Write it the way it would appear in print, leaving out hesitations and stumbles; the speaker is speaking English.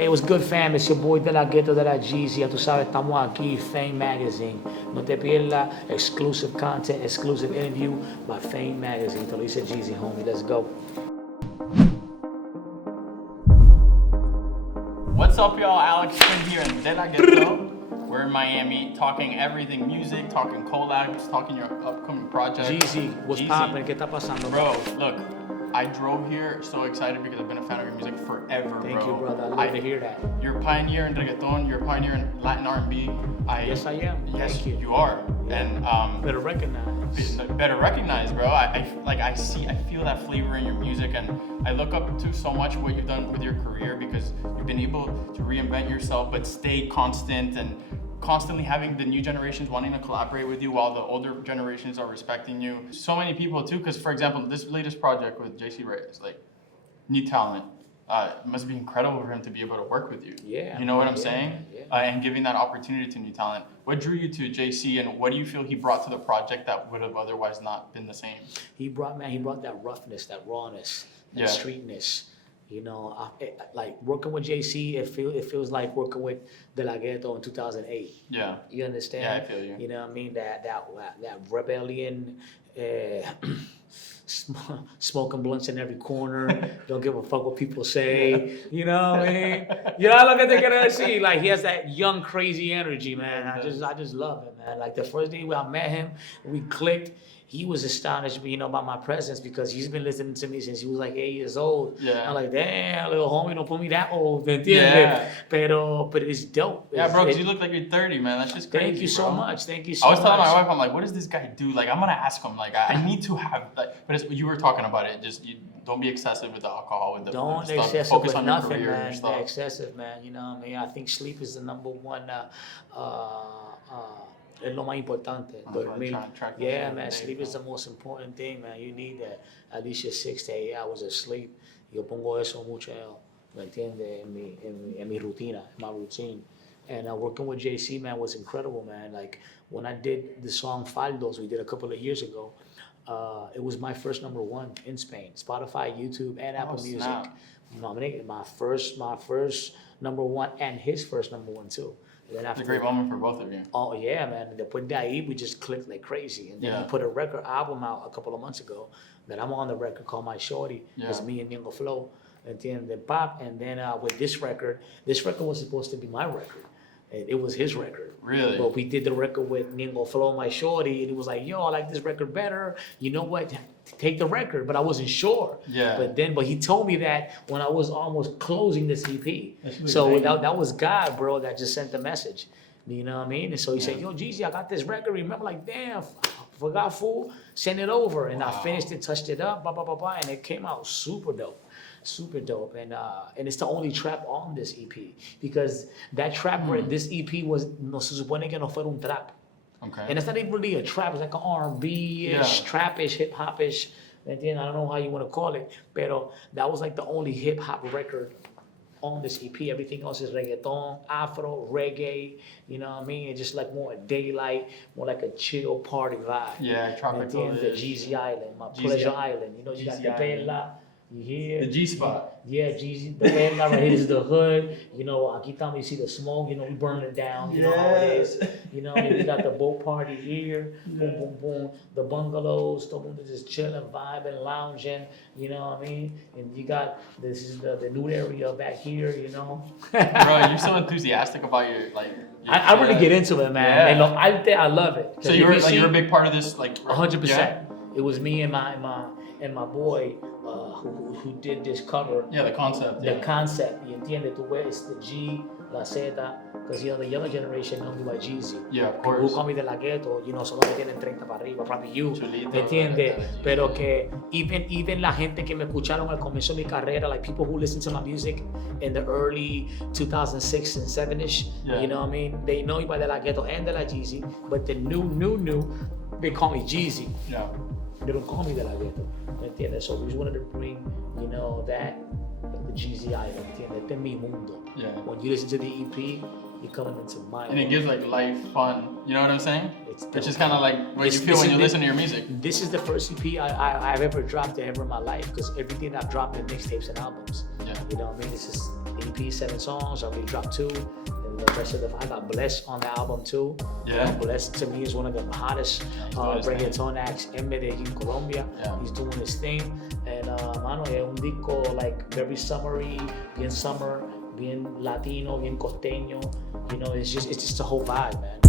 Hey, what's good, fam? It's your boy de la Ghetto de la Jeezy. Ya tú sabes, estamos aquí, Fame Magazine. No te pierdas, exclusive content, exclusive interview by Fame Magazine. Te lo dice Jeezy, homie. Let's go. What's up, y'all? Alex Quinn here in De La Ghetto. We're in Miami, talking everything music, talking collabs, talking your upcoming project. Jeezy, what's poppin'? ¿Qué está pasando? Bro, look, I drove here so excited because I've been a fan of your music forever, bro. Thank you, brother. I love to hear that. You're a pioneer in reggaeton. You're a pioneer in Latin R&B. Yes, I am. Yes, Thank you. You are. Yeah. And better recognize. Better recognize, bro. I feel that flavor in your music, and I look up to so much what you've done with your career because you've been able to reinvent yourself but stay constant and constantly having the new generations wanting to collaborate with you while the older generations are respecting you. So many people too, because for example, this latest project with JC Reyes, like new talent, it must be incredible for him to be able to work with you. Yeah. You know what I'm saying? Yeah. And giving that opportunity to new talent. What drew you to JC, and what do you feel he brought to the project that would have otherwise not been the same? He brought that roughness, that rawness, that streetness. You know, like working with JC, it feels like working with De La Ghetto in 2008. Yeah. You understand? Yeah, I feel you. You know what I mean? That rebellion, smoking blunts in every corner. Don't give a fuck what people say. You know what I mean? You know, I look at the guy and see, like, he has that young, crazy energy, man. I just love it, man. Like the first day I met him, we clicked. He was astonished, you know, by my presence because he's been listening to me since he was like 8 years old. Yeah. I'm like, damn, little homie, don't put me that old, ¿entiendes? Yeah. But it's dope. Yeah, bro, because you look like you're 30, man. That's just crazy. Thank you so bro. much. Thank you so much. I was telling my wife, I'm like, what does this guy do? Like, I'm gonna ask him. Like, I need to have. Like, but you were talking about it. Just don't be excessive with the alcohol, with the don't stuff. excessive Focus with on nothing, your career man. and stuff. Excessive, man. You know what I mean? I think sleep is the number one. Es lo más importante. Dormir. Yeah, man. Sleep is the most important thing, man. You need at least your 6 to 8 hours of sleep. Yo pongo eso mucho, ¿me entiendes? En mi rutina, en my routine. And working with JC, man, was incredible, man. Like when I did the song Faldos, we did a couple of years ago. It was my first #1 in Spain. Spotify, YouTube, and Apple Music. My first #1 and his first #1 too. It's a great moment for both of you. Oh yeah, man. Después de ahí, we just clicked like crazy. And then he put a record album out a couple of months ago that I'm on the record called My Shorty. It's me and Ningo Flow. And then pop. And then with this record was supposed to be my record. It was his record. Really? But we did the record with Ningo Flow, My Shorty, and he was like, yo, I like this record better. You know what? Take the record. But I wasn't sure. Yeah. But he told me that when I was almost closing this EP. So that was God, bro, that just sent the message. You know what I mean? And so he said, yo, Jeezy, I got this record. Remember, like, damn, forgot, fool. Send it over. And I finished it, touched it up, and it came out super dope. Super dope, and it's the only trap on this EP because that trap where this EP was no se supone que no fuera un trap, okay, and it's not even really a trap. It's like an R&B-ish, trap-ish, hip-hop-ish. And then I don't know how you want to call it, pero that was like the only hip-hop record on this EP. Everything else is reggaeton, afro, reggae. You know what I mean? It's just like more daylight, more like a chill party vibe. Yeah, tropical. The Jeezy Island, my pleasure island. You know, you got the Perla. You hear? The G spot. Yeah, Jeezy. The Perla right here is the hood. You know, aquí time you see the smoke, you know, we burn it down. You know how it is. You know, we got the boat party here. Boom, boom, boom. The bungalows, the boom, just chilling, vibing, lounging. You know what I mean? And you got, this is the nude area back here, you know? Bro, you're so enthusiastic about your, like... I really get into it, man. And I love it. So you're a big part of this, like... 100%. Yeah? It was me and my boy who did this cover. Yeah, the concept. The concept, you entiende? Tú ves the G, la Z, because you know the younger generation know me by Jeezy. Yeah, of course. People who call me de la Ghetto, you know, solo me tienen 30 para arriba, probably you, ¿me entiendes? Pero que even la gente que me escucharon al comienzo de mi carrera, like people who listen to my music in the early 2006 and 7-ish, you know what I mean? They know me by de la Ghetto and de la Jeezy, but the new, they call me Jeezy. Yeah. They don't call me De La Ghetto, ¿me entiendes? So we just wanted to bring, you know, that the GZI, ¿entiendes? Este es mi mundo. Yeah. When you listen to the EP, you're coming into my And it world. gives like life, fun. You know what I'm saying? It's Which is kind of like what you feel this when is you the- listen to your music. This is the first EP I've ever dropped ever in my life, because everything I've dropped in mixtapes and albums. Yeah. You know what I mean? This is EP, 7 songs. I already dropped 2. And the rest of I got Blessed on the album too. Yeah. You know, Blessed to me is one of the hottest he's doing his reggaeton acts in Medellín, Colombia. Yeah. He's doing his thing. And mano, es un disco like very summery, bien summer, bien Latino, bien costeño. You know, it's just a whole vibe, man.